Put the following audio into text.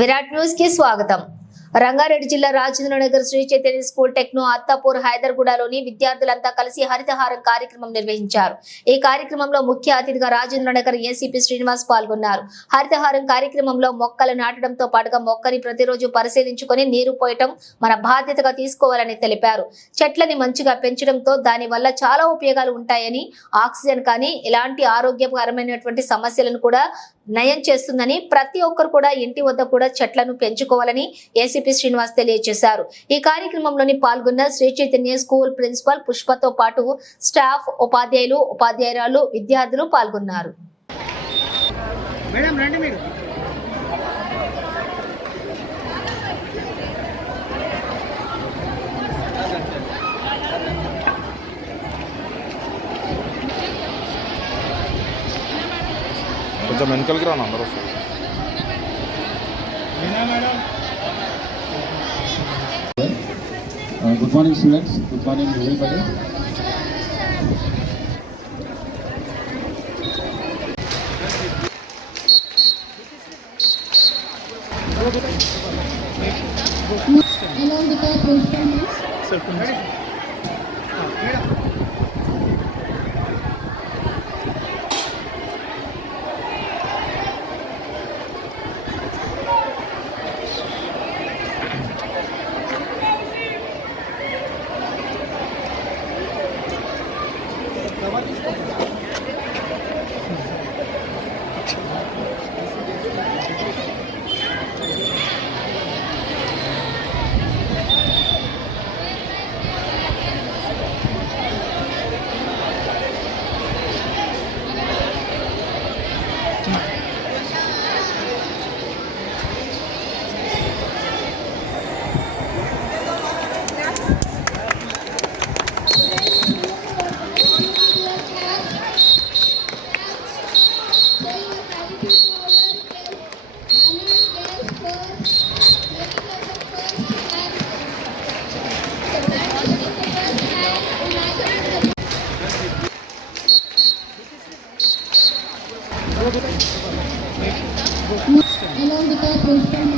విరాట్ న్యూస్ కి స్వాగతం. రంగారెడ్డి జిల్లా రాజేంద్రనగర్ శ్రీ చైతన్య స్కూల్ టెక్నో అత్తాపూర్ హైదర్గూడలోని విద్యార్థులంతా కలిసి హరితహారం కార్యక్రమం నిర్వహించారు. ఈ కార్యక్రమంలో ముఖ్య అతిథిగా రాజేంద్రనగర్ ఏసీపీ శ్రీనివాస్ పాల్గొన్నారు. హరితహారం కార్యక్రమంలో మొక్కలు నాటడంతో పాటుగా మొక్కని ప్రతిరోజు పరిశీలించుకొని నీరు పోయటం మన బాధ్యతగా తీసుకోవాలని తెలిపారు. చెట్లని మంచిగా పెంచడంతో దాని వల్ల చాలా ఉపయోగాలు ఉంటాయని, ఆక్సిజన్ కానీ ఇలాంటి ఆరోగ్యకరమైనటువంటి సమస్యలను కూడా నయం చేస్తుందని, ప్రతి ఒక్కరు కూడా ఇంటి వద్ద కూడా చెట్లను పెంచుకోవాలని ఏసీపీ శ్రీనివాస్ తెలియజేశారు. ఈ కార్యక్రమంలోని పాల్గొన్న శ్రీ చైతన్య స్కూల్ ప్రిన్సిపల్ పుష్పతో పాటు స్టాఫ్, ఉపాధ్యాయులు, ఉపాధ్యాయురాలు, విద్యార్థులు పాల్గొన్నారు. కొంచెం వెనకలికి రాను అందరూ. Good morning students, good morning everybody. Along with our principal along with our principal